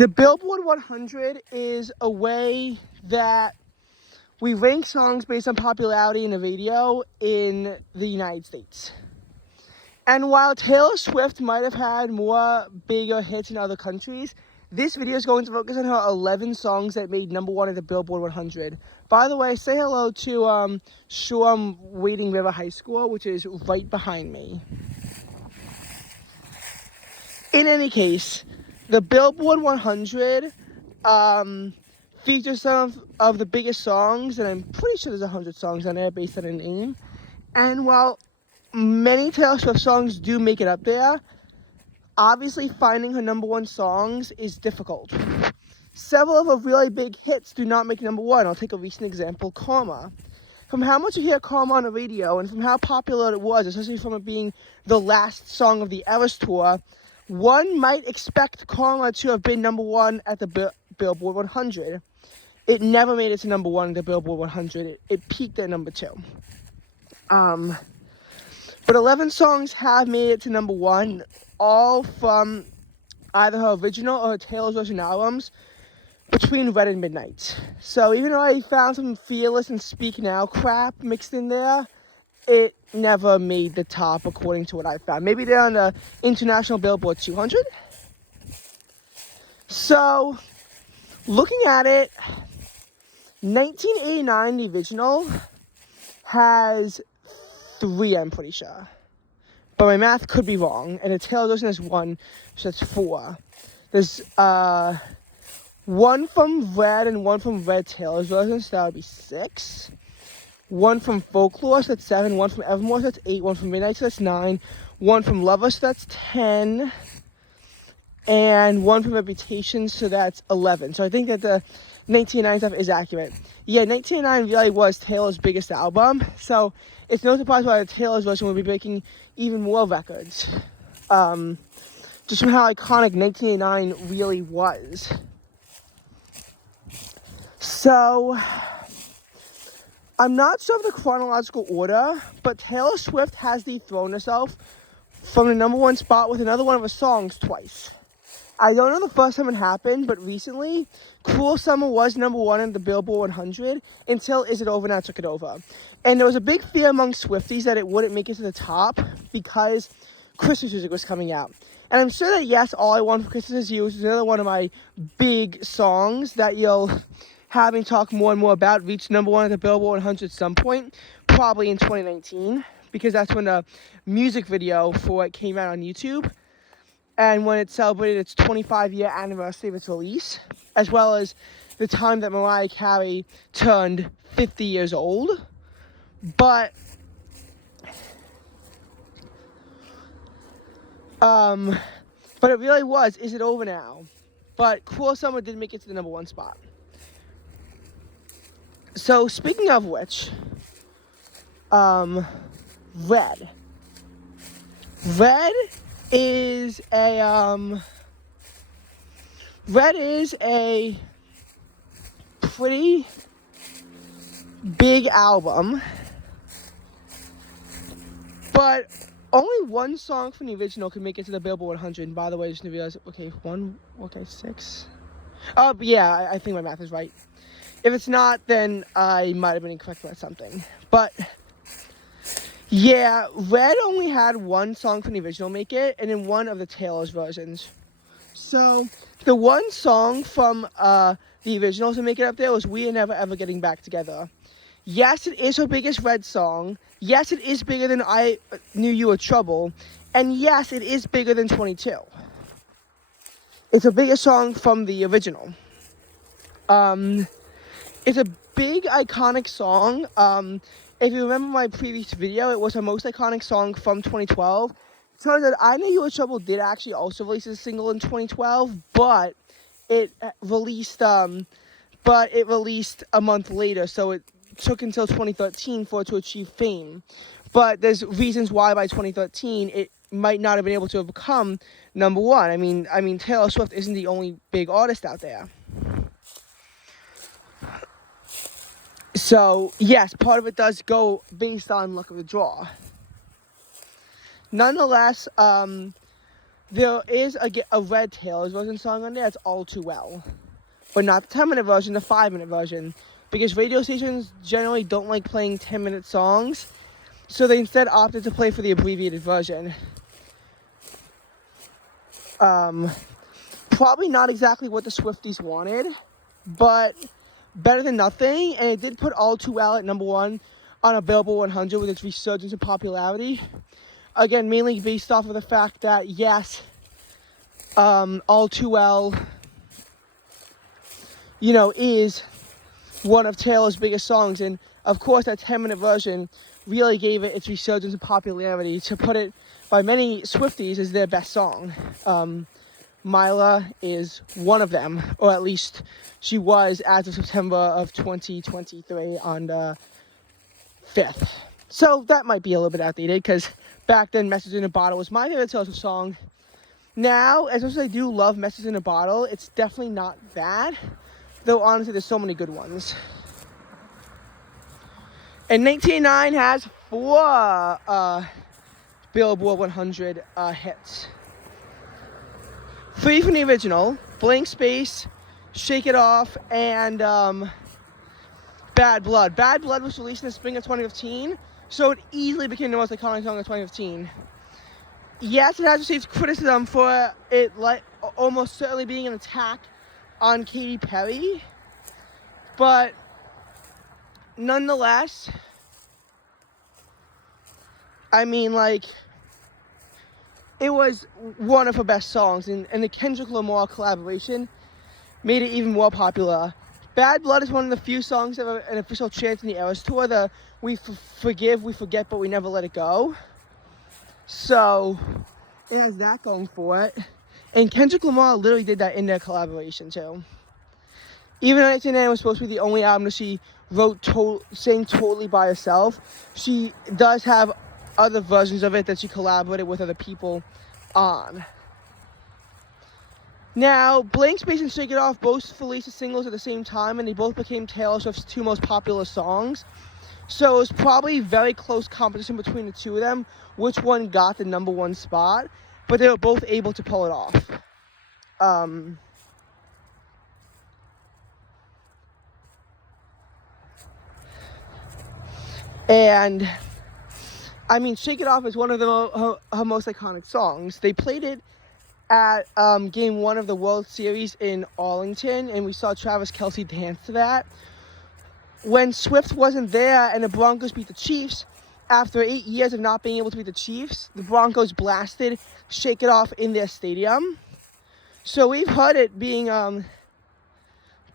The Billboard 100 is a way that we rank songs based on popularity in the radio in the United States. And while Taylor Swift might have had more bigger hits in other countries, this video is going to focus on her 11 songs that made #1 at the Billboard 100. By the way, say hello to Shore Wading River High School, which is right behind me. In any case, the Billboard 100 features some of the biggest songs, and I'm pretty sure there's 100 songs on there based on a name. And while many Taylor Swift songs do make it up there, obviously finding her #1 songs is difficult. Several of her really big hits do not make #1. I'll take a recent example, Karma. From how much you hear Karma on the radio and from how popular it was, especially from it being the last song of the Eras tour, one might expect Karma to have been #1 at the Billboard 100. It never made it to #1 at the Billboard 100. It peaked at #2. But 11 songs have made it to #1, all from either her original or her Taylor's version albums between Red and Midnight. So even though I found some Fearless and Speak Now crap mixed in there, it never made the top according to what I found. Maybe they're on the International Billboard 200. So, looking at it, 1989, the original, has 3, I'm pretty sure. But my math could be wrong, and the Taylor version has 1, so that's 4. There's 1 from Red and 1 from Red Taylor's version, so that would be 6. 1 from Folklore, so that's 7. 1 from Evermore, so that's 8. 1 from Midnight, so that's 9. 1 from Lover, so that's 10. And 1 from Reputation, so that's 11. So I think that the 1989 stuff is accurate. Yeah, 1989 really was Taylor's biggest album, so it's no surprise why the Taylor's version will be breaking even more records. Just from how iconic 1989 really was. So, I'm not sure of the chronological order, but Taylor Swift has dethroned herself from the #1 spot with another one of her songs twice. I don't know the first time it happened, but recently, Cruel Summer was #1 in the Billboard 100 until Is It Over Now took it over. And there was a big fear among Swifties that it wouldn't make it to the top because Christmas music was coming out. And I'm sure that, yes, All I Want for Christmas Is You is another one of my big songs that you'll have me talk more and more about, reach #1 at the Billboard 100 at some point, probably in 2019, because that's when the music video for it came out on YouTube. And when it celebrated its 25-year anniversary of its release, as well as the time that Mariah Carey turned 50 years old. But, it really was, Is It Over Now? But Cruel Summer did make it to the #1 spot. So, speaking of which, Red. Red is a pretty big album, but only 1 song from the original can make it to the Billboard 100. And by the way, I just realized, 6. Oh, yeah, I think my math is right. If it's not, then I might have been incorrect about something. But yeah, Red only had 1 song from the original make it, and then 1 of the Taylor's versions. So, the 1 song from the original to make it up there was We Are Never Ever Getting Back Together. Yes, it is her biggest Red song. Yes, it is bigger than I Knew You Were Trouble. And yes, it is bigger than 22. It's a bigger song from the original. It's a big, iconic song. If you remember my previous video, it was her most iconic song from 2012. Turns out I Knew You Were Trouble did actually also release a single in 2012, but it released a month later, so it took until 2013 for it to achieve fame. But there's reasons why by 2013 it might not have been able to have become #1. I mean, Taylor Swift isn't the only big artist out there. So, yes, part of it does go based on luck of the draw. Nonetheless, There is a red Taylor's version song on there. It's All Too Well. But not the 10-minute version, the 5-minute version. Because radio stations generally don't like playing 10-minute songs. So they instead opted to play for the abbreviated version. Probably not exactly what the Swifties wanted, but better than nothing. And it did put All Too Well at number 1 on a Billboard 100 with its resurgence in popularity. Again, mainly based off of the fact that, yes, All Too Well, you know, is one of Taylor's biggest songs. And, of course, that 10-minute version really gave it its resurgence in popularity to put it, by many Swifties, as their best song. Mila is one of them, or at least she was as of September of 2023 on the 5th. So that might be a little bit outdated, because back then Message in a Bottle was my favorite Taylor Swift song. Now, as much as I do love Message in a Bottle, it's definitely not that. Though, honestly, there's so many good ones. And 1989 has 4 Billboard 100 hits. 3 from the original, Blank Space, Shake It Off, and Bad Blood. Bad Blood was released in the spring of 2015, so it easily became the most iconic song of 2015. Yes, it has received criticism for it almost certainly being an attack on Katy Perry, but nonetheless, I mean, like, it was one of her best songs, and the Kendrick Lamar collaboration made it even more popular. Bad Blood is one of the few songs that have an official chant in the Eras Tour, the We Forgive, We Forget, But We Never Let It Go. So, it has that going for it. And Kendrick Lamar literally did that in their collaboration, too. Even though 1989 was supposed to be the only album that she wrote, sang totally by herself, she does have other versions of it that she collaborated with other people on. Now, Blank Space and Shake It Off both released as singles at the same time, and they both became Taylor Swift's 2 most popular songs. So it was probably very close competition between the 2 of them, which one got the number 1 spot, but they were both able to pull it off. And I mean, Shake It Off is one of her most iconic songs. They played it at Game 1 of the World Series in Arlington, and we saw Travis Kelce dance to that. When Swift wasn't there and the Broncos beat the Chiefs, after 8 years of not being able to beat the Chiefs, the Broncos blasted Shake It Off in their stadium. So we've heard it being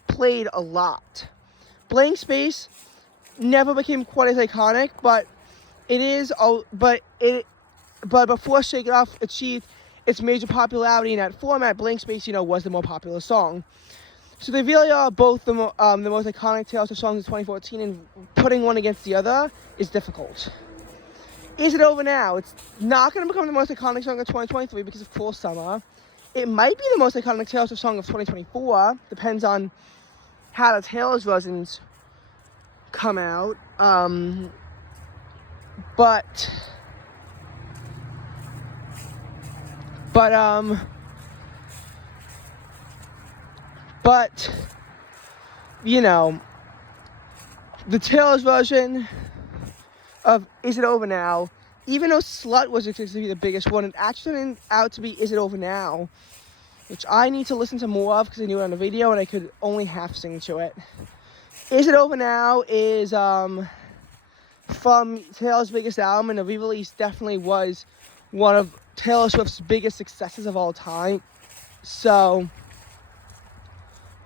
played a lot. Blank Space never became quite as iconic, but it is, but before Shake It Off achieved its major popularity in that format, Blank Space, you know, was the more popular song. So they really are both the most iconic Taylor Swift songs of 2014, and putting one against the other is difficult. Is It Over Now? It's not going to become the most iconic song of 2023 because of Cruel Summer. It might be the most iconic Taylor Swift song of 2024. Depends on how the Taylor's versions come out. But you know, the Taylor's version of Is It Over Now, even though Slut was expected to be the biggest one, it actually turned out to be Is It Over Now, which I need to listen to more of because I knew it on the video and I could only half sing to it. Is It Over Now is from Taylor's biggest album, and the re-release definitely was one of Taylor Swift's biggest successes of all time. So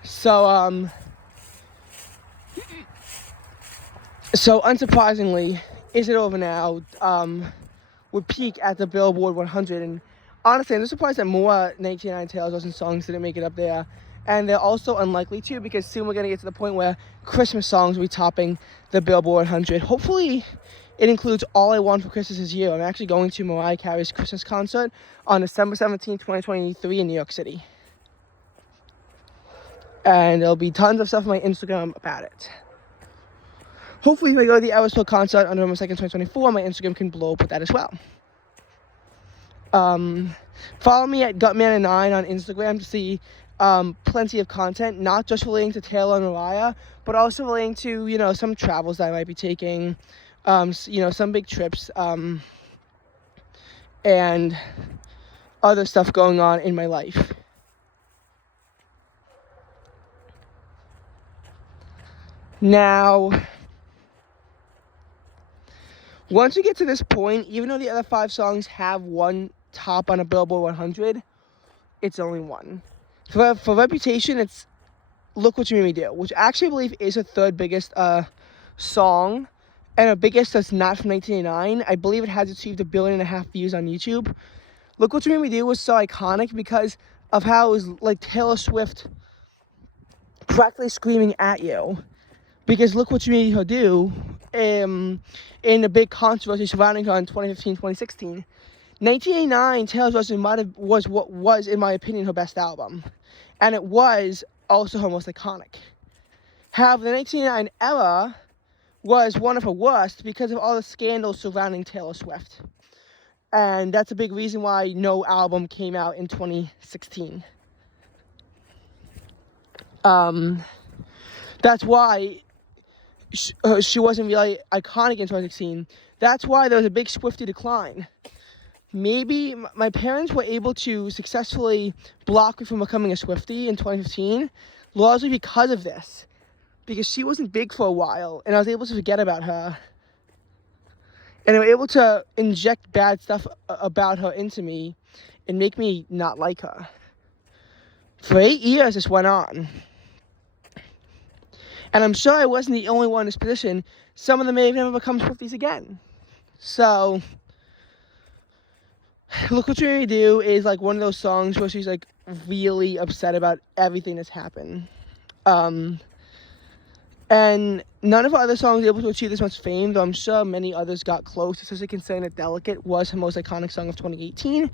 unsurprisingly, Is It Over Now would peak at the Billboard 100, and honestly, I'm just surprised that more 1989 Taylor Swift songs didn't make it up there, and they're also unlikely to, because soon we're going to get to the point where Christmas songs will be topping the Billboard 100. Hopefully, it includes All I Want for Christmas Is You. I'm actually going to Mariah Carey's Christmas concert on December 17, 2023 in New York City. And there'll be tons of stuff on my Instagram about it. Hopefully, if I go to the Eras Tour concert on November 2nd, 2024, my Instagram can blow up with that as well. Follow me at Gutman9 on Instagram to see plenty of content, not just relating to Taylor and Mariah, but also relating to, some travels that I might be taking, some big trips, and other stuff going on in my life. Now, once we get to this point, even though the other 5 songs have one top on a Billboard 100, it's only one. For Reputation, it's Look What You Made Me Do, which I actually believe is the 3rd biggest song, and the biggest that's not from 1989. I believe it has achieved 1.5 billion views on YouTube. Look What You Made Me Do was so iconic because of how it was like Taylor Swift practically screaming at you. Because look what you made her do in the big controversy surrounding her in 2015, 2016. 1989, Taylor's version was what was, in my opinion, her best album. And it was also her most iconic. However, the 1989 era was one of her worst because of all the scandals surrounding Taylor Swift. And that's a big reason why no album came out in 2016. That's why she wasn't really iconic in 2016. That's why there was a big Swiftie decline. Maybe my parents were able to successfully block me from becoming a Swiftie in 2015, largely because of this. Because she wasn't big for a while, and I was able to forget about her. And they were able to inject bad stuff about her into me and make me not like her. For 8 years, this went on. And I'm sure I wasn't the only one in this position. Some of them may have never become Swifties again. So, Look What You Made Me Do is like one of those songs where she's like really upset about everything that's happened. And none of her other songs were able to achieve this much fame, though I'm sure many others got close, especially considering that Delicate was her most iconic song of 2018.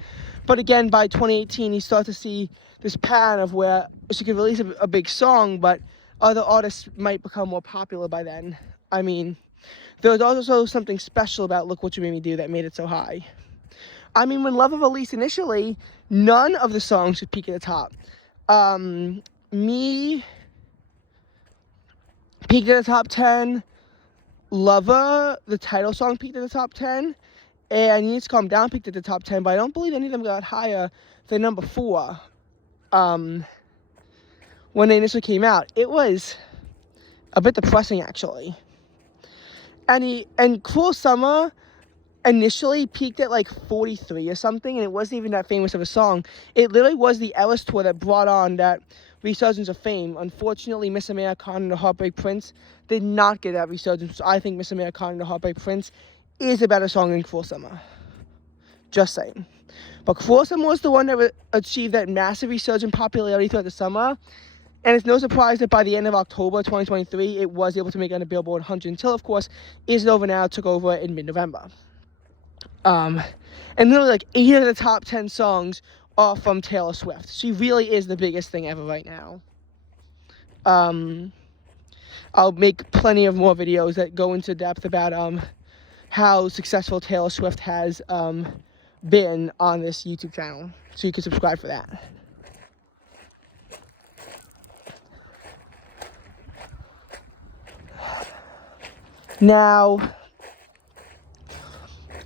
But again, by 2018, you start to see this pattern of where she could release a big song, but other artists might become more popular by then. I mean, there was also something special about Look What You Made Me Do that made it so high. I mean, when Lover released initially, none of the songs would peak at the top. Me peaked at the top 10. Lover, the title song, peaked at the top 10. And You Need to Calm Down peaked at the top 10, but I don't believe any of them got higher than number 4. When they initially came out. It was a bit depressing, actually. And Cruel Summer initially peaked at like 43 or something, and it wasn't even that famous of a song. It literally was the Ellis tour that brought on that resurgence of fame. Unfortunately, Miss Americana and the Heartbreak Prince did not get that resurgence. I think Miss Americana and the Heartbreak Prince is a better song than Cruel Summer. Just saying. But Cruel Summer was the one that achieved that massive resurgent popularity throughout the summer. And it's no surprise that by the end of October 2023, it was able to make it on the Billboard 100 until, of course, Is It Over Now took over in mid-November. And literally like 8 of the top 10 songs are from Taylor Swift. She really is the biggest thing ever right now. I'll make plenty of more videos that go into depth about how successful Taylor Swift has been on this YouTube channel. So you can subscribe for that. Now,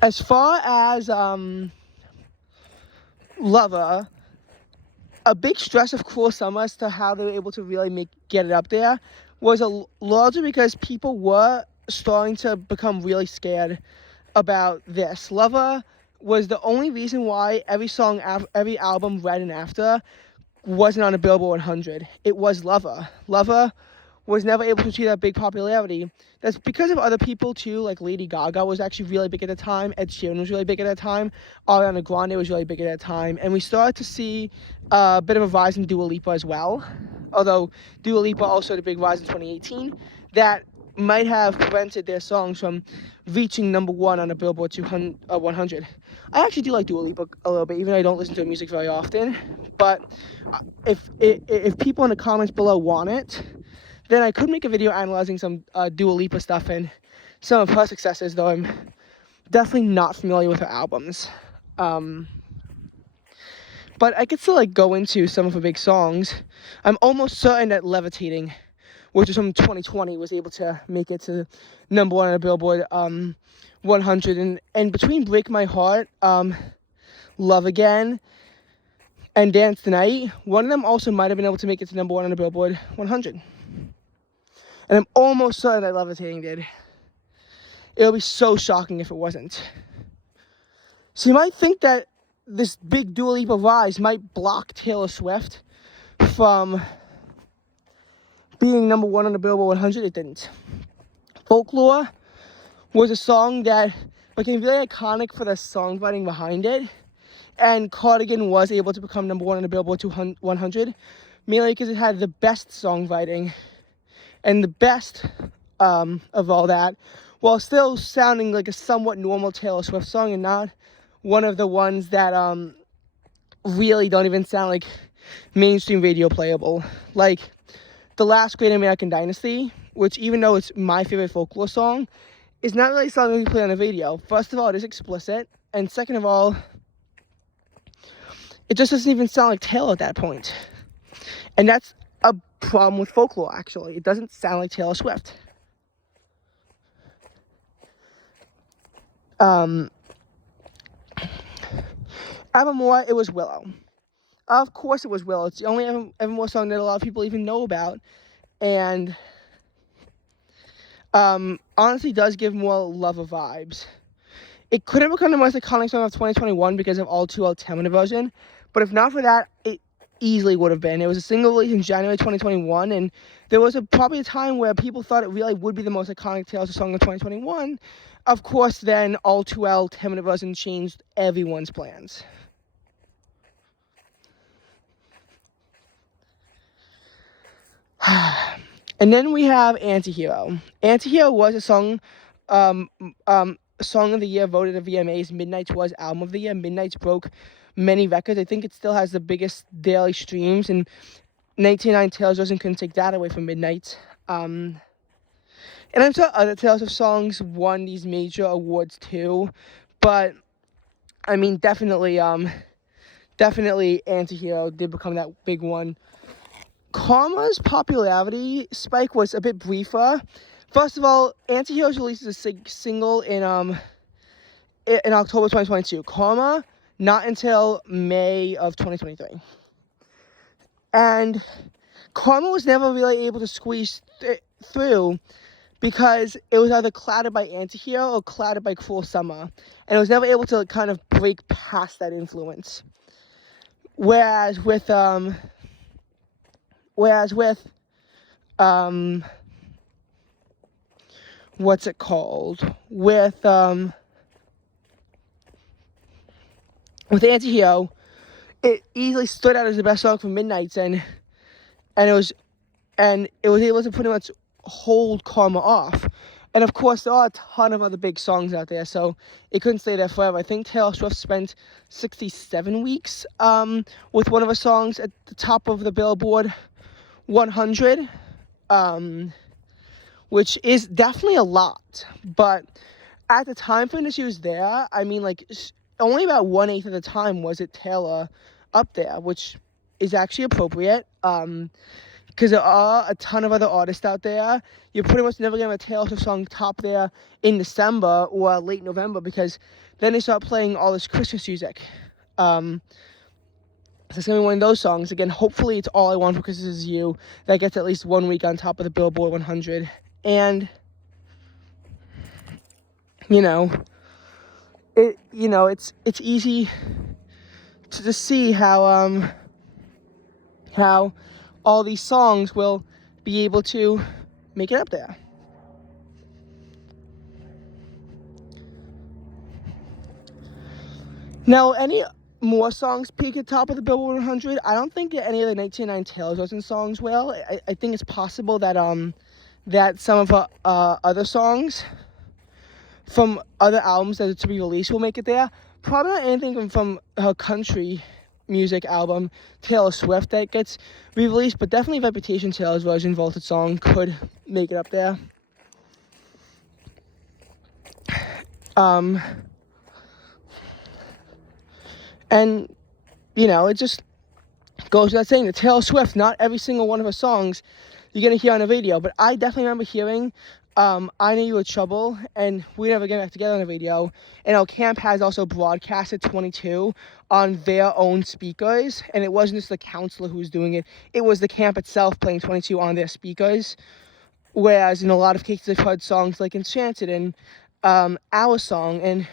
as far as Lover, a big stress of Cruel Summer as to how they were able to really get it up there was largely because people were starting to become really scared about this. Lover was the only reason why every album right and after wasn't on a Billboard 100. It was Lover. Lover was never able to achieve that big popularity. That's because of other people too, like Lady Gaga was actually really big at the time, Ed Sheeran was really big at that time, Ariana Grande was really big at that time, and we started to see a bit of a rise in Dua Lipa as well, although Dua Lipa also had a big rise in 2018, that might have prevented their songs from reaching number 1 on a Billboard 100. I actually do like Dua Lipa a little bit, even though I don't listen to her music very often, but if people in the comments below want it, then I could make a video analyzing some Dua Lipa stuff and some of her successes, though I'm definitely not familiar with her albums. but I could still like go into some of her big songs. I'm almost certain that Levitating, which is from 2020, was able to make it to number 1 on the Billboard 100. And between Break My Heart, Love Again, and Dance the Night, one of them also might have been able to make it to number 1 on the Billboard 100. And I'm almost certain that Levitating did. It'll be so shocking if it wasn't. So you might think that this big Dua Lipa rise might block Taylor Swift from being number 1 on the Billboard 100. It didn't. Folklore was a song that became really iconic for the songwriting behind it. And Cardigan was able to become number 1 on the Billboard 100, mainly because it had the best songwriting and the best of all that, while still sounding like a somewhat normal Taylor Swift song and not one of the ones that really don't even sound like mainstream radio playable. Like The Last Great American Dynasty, which even though it's my favorite folklore song, is not really something we play on the radio. First of all, it is explicit, and second of all, it just doesn't even sound like Taylor at that point. And that's a problem with folklore, actually. It doesn't sound like Taylor Swift. Evermore, it was Willow. Of course it was Willow. It's the only Evermore song that a lot of people even know about. And honestly does give more Lover vibes. It could have become the most iconic song of 2021 because of All Too Well Tamina version. But if not for that, it easily would have been. It was a single release in January 2021, and there was probably a time where people thought it really would be the most iconic Taylor Swift song of 2021. Of course, then All Too Well Tamina version changed everyone's plans. And then we have Antihero. Antihero was a song, Song of the Year voted at VMAs. Midnight's was Album of the Year. Midnight's broke many records. I think it still has the biggest daily streams, and 1999 Taylor's version couldn't take that away from Midnight. And I'm sure other Taylor Swift songs won these major awards too, but I mean, definitely Antihero did become that big one. Karma's popularity spike was a bit briefer. First of all, Antihero released a single in October 2022. Karma, not until May of 2023. And Karma was never really able to squeeze through because it was either clouded by Antihero or clouded by Cruel Summer. And it was never able to kind of break past that influence. Whereas with what's it called? With Antihero, it easily stood out as the best song for Midnights, and it was able to pretty much hold Karma off. And of course, there are a ton of other big songs out there, so it couldn't stay there forever. I think Taylor Swift spent 67 weeks with one of her songs at the top of the Billboard 100, which is definitely a lot. But at the time when she was there, I mean, like, only about 1/8 of the time was it Taylor up there, which is actually appropriate. Because there are a ton of other artists out there. You're pretty much never going to have a Taylor Swift song top there in December or late November, because then they start playing all this Christmas music. So it's going to be one of those songs. Again, hopefully it's All I Want for Christmas Is You that gets at least 1 week on top of the Billboard 100. And, it's easy to just see how all these songs will be able to make it up there. Now, any more songs peak at the top of the Billboard 100? I don't think that any of the 1999 Taylor Swift songs will. I think it's possible that that some of her other songs from other albums that are to be released will make it there. Probably not anything from her country music album, Taylor Swift, that gets re-released, but definitely Reputation, Taylor's version, Vaulted Song, could make it up there. And you know, it just goes without saying that Taylor Swift, not every single one of her songs you're going to hear on a video. But I definitely remember hearing I Knew You Were Trouble, and We Never Get Back Together on a video. And our camp has also broadcasted 22 on their own speakers. And it wasn't just the counselor who was doing it. It was the camp itself playing 22 on their speakers. Whereas in a lot of cases, I've heard songs like Enchanted and Our Song and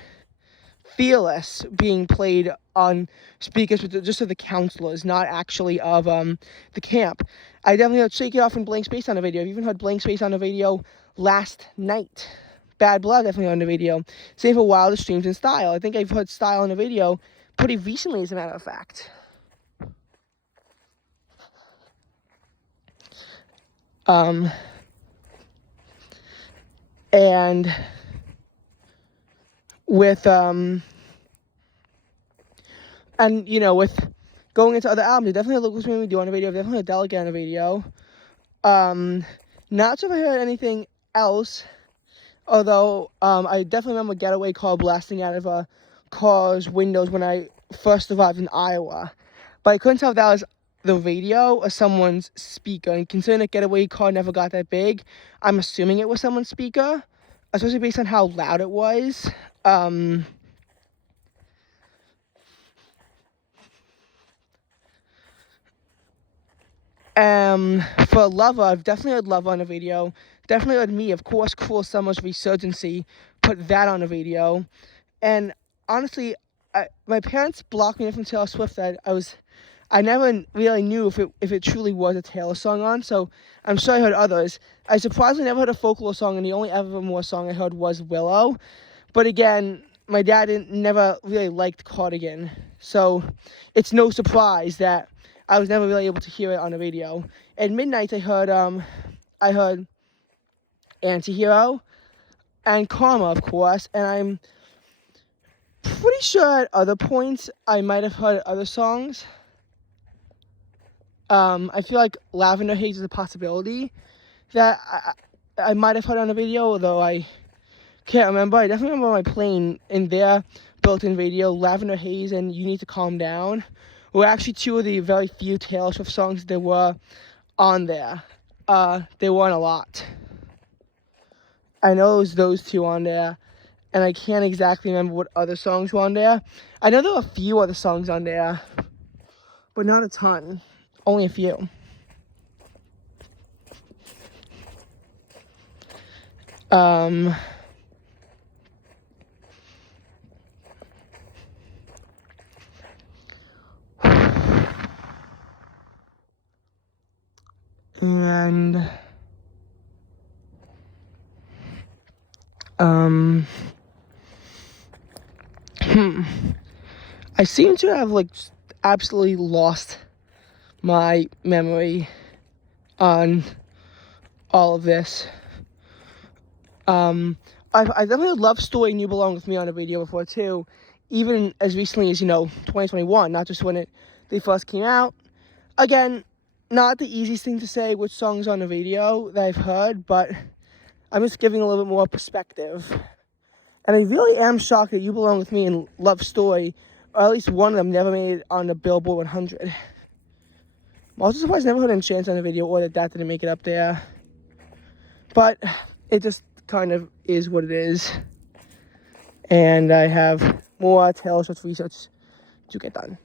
Fearless being played on speakers with just of the counselors, not actually of the camp. I definitely heard Shake It Off and Blank Space on a video. I've even heard Blank Space on a video last night. Bad Blood definitely on the video. Same for Wildest Dreams and Style. I think I've heard Style on a video pretty recently, as a matter of fact. And with and you know, with going into other albums, definitely Look What's Made Me Do on a video, definitely a Delegate on a video. Not sure if I heard anything else, although I definitely remember Getaway Car blasting out of a car's windows when I first arrived in Iowa. But I couldn't tell if that was the radio or someone's speaker. And considering that Getaway Car never got that big, I'm assuming it was someone's speaker, especially based on how loud it was. For Lover, I've definitely heard Lover on a video. Definitely heard Me, of course, Cruel Summer's Resurgency, put that on a video. And honestly, my parents blocked me from Taylor Swift. I never really knew if it truly was a Taylor song on, so I'm sure I heard others. I surprisingly never heard a Folklore song, and the only Evermore song I heard was Willow. But again, my dad never really liked Cardigan, so it's no surprise that I was never really able to hear it on a radio. At midnight, I heard Antihero and Karma, of course, and I'm pretty sure at other points I might have heard other songs. I feel like Lavender Haze is a possibility that I might have heard on a video, although I can't remember. I definitely remember my plane in their built-in radio, Lavender Haze and You Need to Calm Down were actually two of the very few Taylor Swift songs that were on there. There weren't a lot. I know it was those two on there, and I can't exactly remember what other songs were on there. I know there were a few other songs on there, but not a ton. Only a few. And I seem to have absolutely lost my memory on all of this. I definitely Love Story and You Belong With Me on a video before too, even as recently as 2021, not just when they first came out. Again, not the easiest thing to say which songs on the video that I've heard, but I'm just giving a little bit more perspective. And I really am shocked that You Belong With Me and Love Story, or at least one of them, never made it on the Billboard 100. I'm also surprised I never heard Enchanted on the video, or that didn't make it up there. But it just kind of is what it is. And I have more Taylor Swift research to get done.